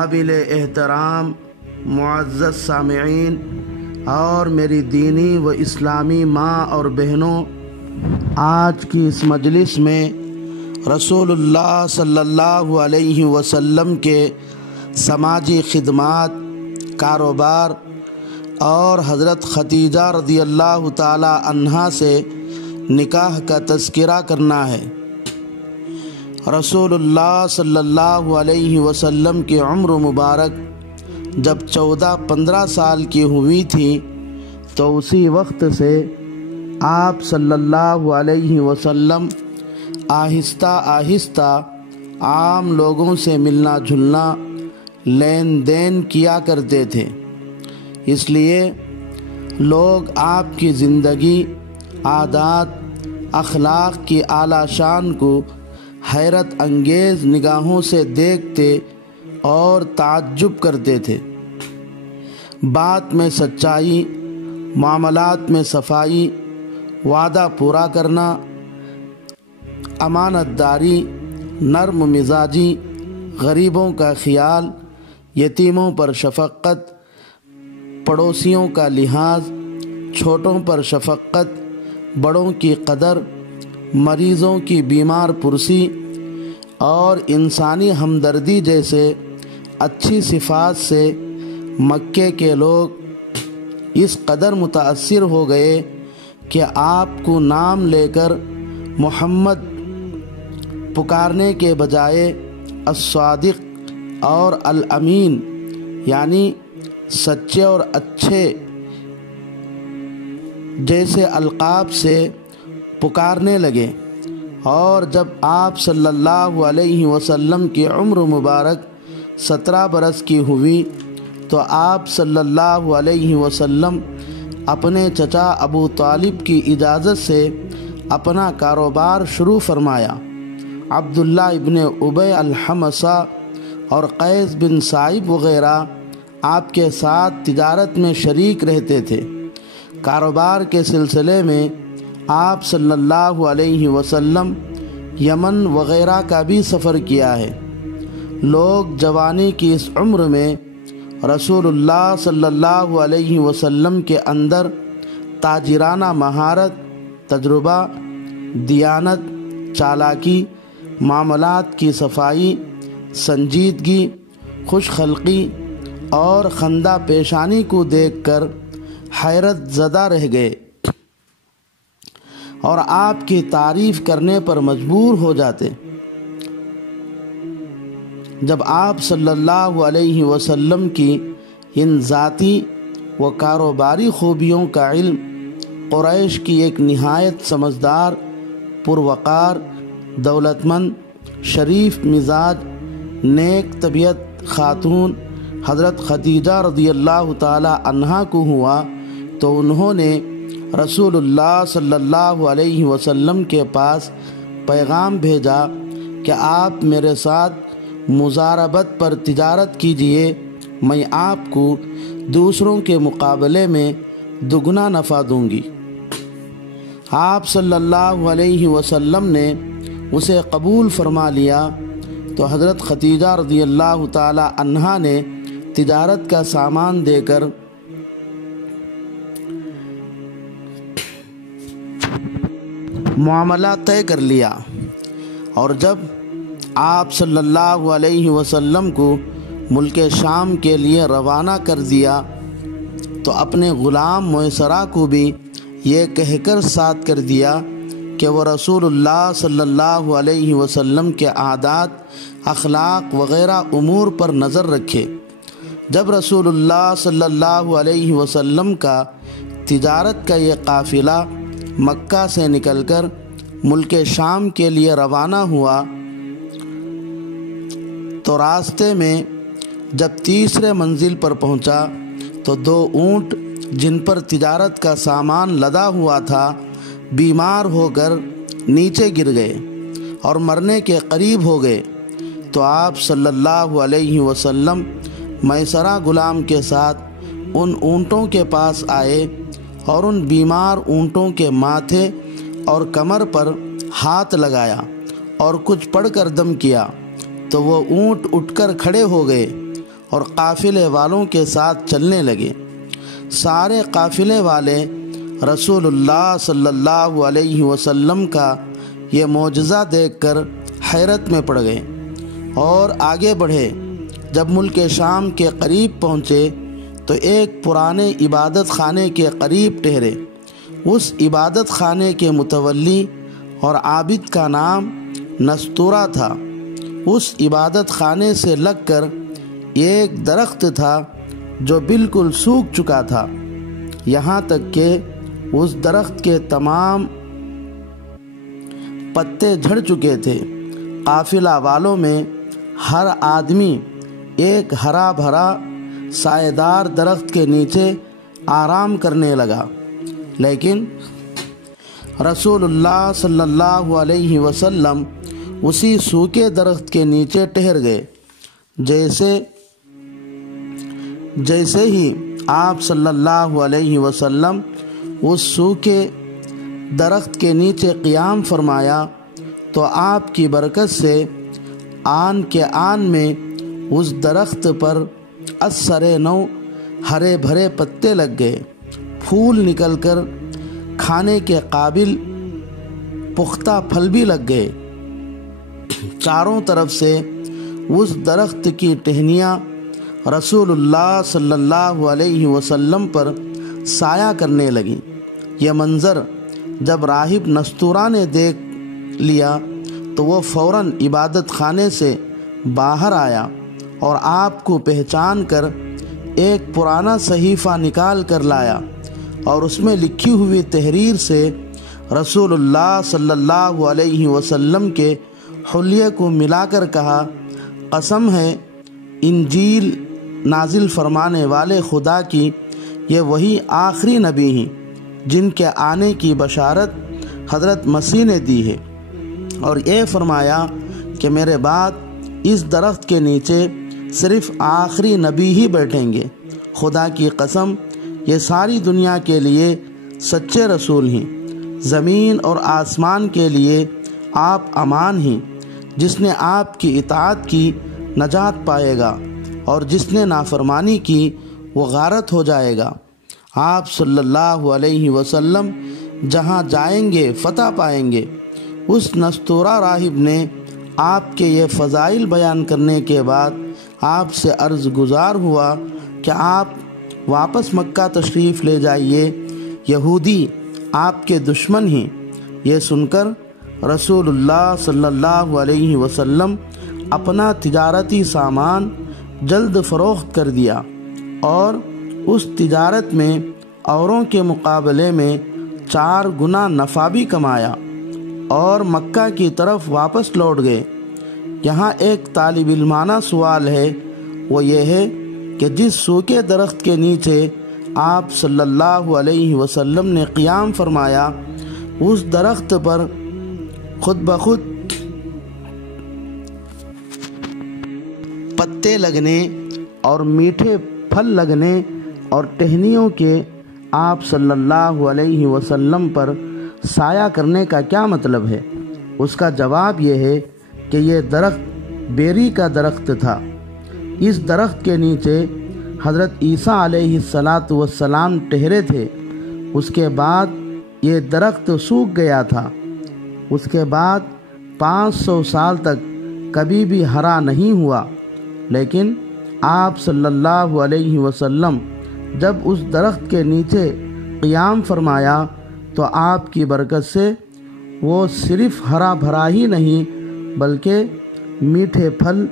قابل احترام معزز سامعین اور میری دینی و اسلامی ماں اور بہنوں، آج کی اس مجلس میں رسول اللہ صلی اللہ علیہ وسلم کے سماجی خدمات، کاروبار اور حضرت خدیجہ رضی اللہ تعالی عنہا سے نکاح کا تذکرہ کرنا ہے۔ رسول اللہ صلی اللہ علیہ وسلم کی عمر مبارک جب 14-15 سال کی ہوئی تھی تو اسی وقت سے آپ صلی اللہ علیہ وسلم آہستہ آہستہ عام لوگوں سے ملنا جلنا، لین دین کیا کرتے تھے۔ اس لیے لوگ آپ کی زندگی، عادات، اخلاق کی اعلیٰ شان کو حیرت انگیز نگاہوں سے دیکھتے اور تعجب کرتے تھے۔ بات میں سچائی، معاملات میں صفائی، وعدہ پورا کرنا، امانت داری، نرم مزاجی، غریبوں کا خیال، یتیموں پر شفقت، پڑوسیوں کا لحاظ، چھوٹوں پر شفقت، بڑوں کی قدر، مریضوں کی بیمار پرسی اور انسانی ہمدردی جیسے اچھی صفات سے مکے کے لوگ اس قدر متاثر ہو گئے کہ آپ کو نام لے کر محمد پکارنے کے بجائے الصادق اور الامین یعنی سچے اور اچھے جیسے القاب سے پکارنے لگے۔ اور جب آپ صلی اللہ علیہ وسلم کی عمر مبارک 17 برس کی ہوئی تو آپ صلی اللہ علیہ وسلم اپنے چچا ابو طالب کی اجازت سے اپنا کاروبار شروع فرمایا۔ عبداللہ ابن ابی الحمصہ اور قیس بن سائب وغیرہ آپ کے ساتھ تجارت میں شریک رہتے تھے۔ کاروبار کے سلسلے میں آپ صلی اللہ علیہ وسلم یمن وغیرہ کا بھی سفر کیا ہے۔ لوگ جوانی کی اس عمر میں رسول اللہ صلی اللہ علیہ وسلم کے اندر تاجرانہ مہارت، تجربہ، دیانت، چالاکی، معاملات کی صفائی، سنجیدگی، خوش خلقی اور خندہ پیشانی کو دیکھ کر حیرت زدہ رہ گئے اور آپ کی تعریف کرنے پر مجبور ہو جاتے۔ جب آپ صلی اللہ علیہ وسلم کی ان ذاتی و کاروباری خوبیوں کا علم قریش کی ایک نہایت سمجھدار، پروقار، دولت مند، شریف مزاج، نیک طبیعت خاتون حضرت خدیجہ رضی اللہ تعالی عنہا کو ہوا تو انہوں نے رسول اللہ صلی اللہ علیہ وسلم کے پاس پیغام بھیجا کہ آپ میرے ساتھ مضاربت پر تجارت کیجئے، میں آپ کو دوسروں کے مقابلے میں دگنا نفع دوں گی۔ آپ صلی اللہ علیہ وسلم نے اسے قبول فرما لیا تو حضرت خدیجہ رضی اللہ تعالی عنہا نے تجارت کا سامان دے کر معاملہ طے کر لیا، اور جب آپ صلی اللہ علیہ وسلم کو ملک شام کے لیے روانہ کر دیا تو اپنے غلام میسرہ کو بھی یہ کہہ کر ساتھ کر دیا کہ وہ رسول اللہ صلی اللہ علیہ وسلم کے عادات، اخلاق وغیرہ امور پر نظر رکھے۔ جب رسول اللہ صلی اللہ علیہ وسلم کا تجارت کا یہ قافلہ مکہ سے نکل کر ملک شام کے لیے روانہ ہوا تو راستے میں جب تیسرے منزل پر پہنچا تو 2 اونٹ جن پر تجارت کا سامان لدا ہوا تھا بیمار ہو کر نیچے گر گئے اور مرنے کے قریب ہو گئے تو آپ صلی اللہ علیہ وسلم میسرہ غلام کے ساتھ ان اونٹوں کے پاس آئے اور ان بیمار اونٹوں کے ماتھے اور کمر پر ہاتھ لگایا اور کچھ پڑھ کر دم کیا تو وہ اونٹ اٹھ کر کھڑے ہو گئے اور قافلے والوں کے ساتھ چلنے لگے۔ سارے قافلے والے رسول اللہ صلی اللہ علیہ وسلم کا یہ معجزہ دیکھ کر حیرت میں پڑ گئے اور آگے بڑھے۔ جب ملک شام کے قریب پہنچے تو ایک پرانے عبادت خانے کے قریب ٹھہرے۔ اس عبادت خانے کے متولی اور عابد کا نام نستورہ تھا۔ اس عبادت خانے سے لگ کر ایک درخت تھا جو بالکل سوکھ چکا تھا، یہاں تک کہ اس درخت کے تمام پتے جھڑ چکے تھے۔ قافلہ والوں میں ہر آدمی ایک ہرا بھرا سایہ دار درخت کے نیچے آرام کرنے لگا، لیکن رسول اللہ صلی اللہ علیہ وسلم اسی سوکھے درخت کے نیچے ٹھہر گئے۔ جیسے ہی آپ صلی اللہ علیہ وسلم اس سوکھے درخت کے نیچے قیام فرمایا تو آپ کی برکت سے آن کے آن میں اس درخت پر اثر نو ہرے بھرے پتے لگ گئے، پھول نکل کر کھانے کے قابل پختہ پھل بھی لگ گئے۔ چاروں طرف سے اس درخت کی ٹہنیاں رسول اللہ صلی اللہ علیہ وسلم پر سایہ کرنے لگیں۔ یہ منظر جب راہب نستورہ نے دیکھ لیا تو وہ فوراً عبادت خانے سے باہر آیا اور آپ کو پہچان کر ایک پرانا صحیفہ نکال کر لایا اور اس میں لکھی ہوئی تحریر سے رسول اللہ صلی اللہ علیہ وسلم کے حلیے کو ملا کر کہا، قسم ہے انجیل نازل فرمانے والے خدا کی، یہ وہی آخری نبی ہیں جن کے آنے کی بشارت حضرت مسیح نے دی ہے، اور یہ فرمایا کہ میرے بعد اس درخت کے نیچے صرف آخری نبی ہی بیٹھیں گے۔ خدا کی قسم یہ ساری دنیا کے لیے سچے رسول ہیں، زمین اور آسمان کے لیے آپ امان ہیں۔ جس نے آپ کی اطاعت کی نجات پائے گا اور جس نے نافرمانی کی وہ غارت ہو جائے گا۔ آپ صلی اللہ علیہ وسلم جہاں جائیں گے فتح پائیں گے۔ اس نستورہ راہب نے آپ کے یہ فضائل بیان کرنے کے بعد آپ سے عرض گزار ہوا کہ آپ واپس مکہ تشریف لے جائیے، یہودی آپ کے دشمن ہیں۔ یہ سن کر رسول اللہ صلی اللہ علیہ وسلم اپنا تجارتی سامان جلد فروخت کر دیا اور اس تجارت میں اوروں کے مقابلے میں 4 گنا نفع بھی کمایا اور مکہ کی طرف واپس لوٹ گئے۔ یہاں ایک طالب علمانہ سوال ہے، وہ یہ ہے کہ جس سوکھے درخت کے نیچے آپ صلی اللہ علیہ وسلم نے قیام فرمایا، اس درخت پر خود بخود پتے لگنے اور میٹھے پھل لگنے اور ٹہنیوں کے آپ صلی اللہ علیہ وسلم پر سایہ کرنے کا کیا مطلب ہے؟ اس کا جواب یہ ہے کہ یہ درخت بیری کا درخت تھا۔ اس درخت کے نیچے حضرت عیسیٰ علیہ السلام ٹھہرے تھے۔ اس کے بعد یہ درخت سوکھ گیا تھا۔ اس کے بعد 500 سال تک کبھی بھی ہرا نہیں ہوا، لیکن آپ صلی اللہ علیہ وسلم جب اس درخت کے نیچے قیام فرمایا تو آپ کی برکت سے وہ صرف ہرا بھرا ہی نہیں بلکہ میٹھے پھل،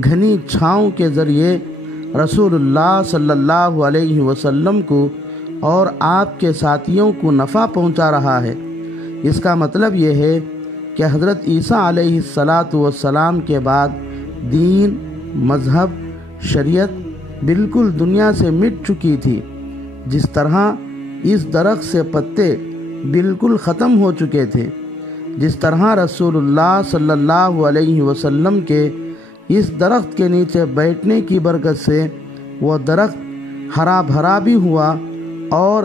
گھنی چھاؤں کے ذریعے رسول اللہ صلی اللہ علیہ وسلم کو اور آپ کے ساتھیوں کو نفع پہنچا رہا ہے۔ اس کا مطلب یہ ہے کہ حضرت عیسیٰ علیہ السلام کے بعد دین، مذہب، شریعت بالکل دنیا سے مٹ چکی تھی۔ جس طرح اس درخت سے پتے بالکل ختم ہو چکے تھے، جس طرح رسول اللہ صلی اللہ علیہ وسلم کے اس درخت کے نیچے بیٹھنے کی برکت سے وہ درخت ہرا بھرا بھی ہوا اور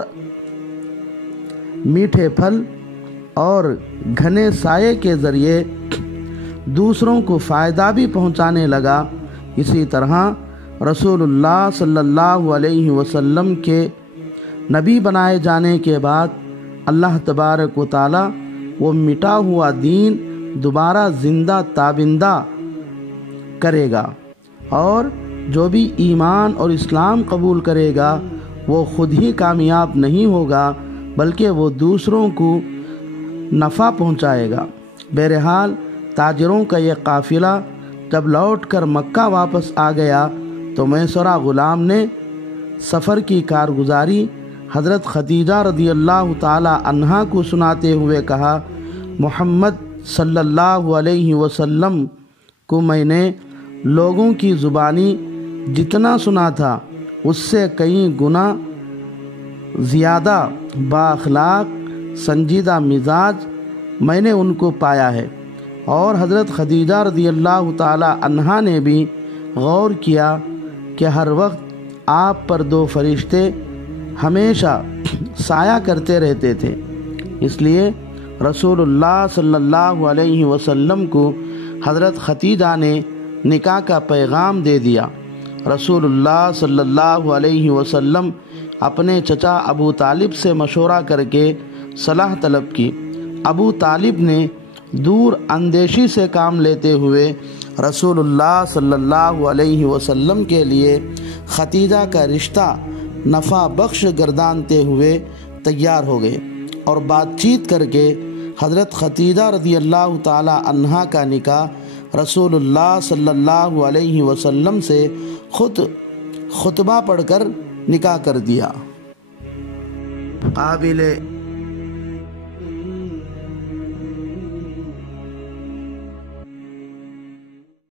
میٹھے پھل اور گھنے سائے کے ذریعے دوسروں کو فائدہ بھی پہنچانے لگا، اسی طرح رسول اللہ صلی اللہ علیہ وسلم کے نبی بنائے جانے کے بعد اللہ تبارک و تعالی وہ مٹا ہوا دین دوبارہ زندہ تابندہ کرے گا، اور جو بھی ایمان اور اسلام قبول کرے گا وہ خود ہی کامیاب نہیں ہوگا بلکہ وہ دوسروں کو نفع پہنچائے گا۔ بہرحال تاجروں کا یہ قافلہ جب لوٹ کر مکہ واپس آ گیا تو میسرہ غلام نے سفر کی کارگزاری حضرت خدیجہ رضی اللہ تعالی عنہا کو سناتے ہوئے کہا، محمد صلی اللہ علیہ وسلم کو میں نے لوگوں کی زبانی جتنا سنا تھا اس سے کئی گنا زیادہ بااخلاق سنجیدہ مزاج میں نے ان کو پایا ہے۔ اور حضرت خدیجہ رضی اللہ تعالی عنہا نے بھی غور کیا کہ ہر وقت آپ پر دو فرشتے ہمیشہ سایہ کرتے رہتے تھے، اس لیے رسول اللہ صلی اللہ علیہ وسلم کو حضرت خدیجہ نے نکاح کا پیغام دے دیا۔ رسول اللہ صلی اللہ علیہ وسلم اپنے چچا ابو طالب سے مشورہ کر کے صلاح طلب کی۔ ابو طالب نے دور اندیشی سے کام لیتے ہوئے رسول اللہ صلی اللہ علیہ وسلم کے لیے خدیجہ کا رشتہ نفع بخش گردانتے ہوئے تیار ہو گئے، اور بات چیت کر کے حضرت خدیجہ رضی اللہ تعالی عنہا کا نکاح رسول اللہ صلی اللہ علیہ وسلم سے خود خطبہ پڑھ کر نکاح کر دیا۔ قابل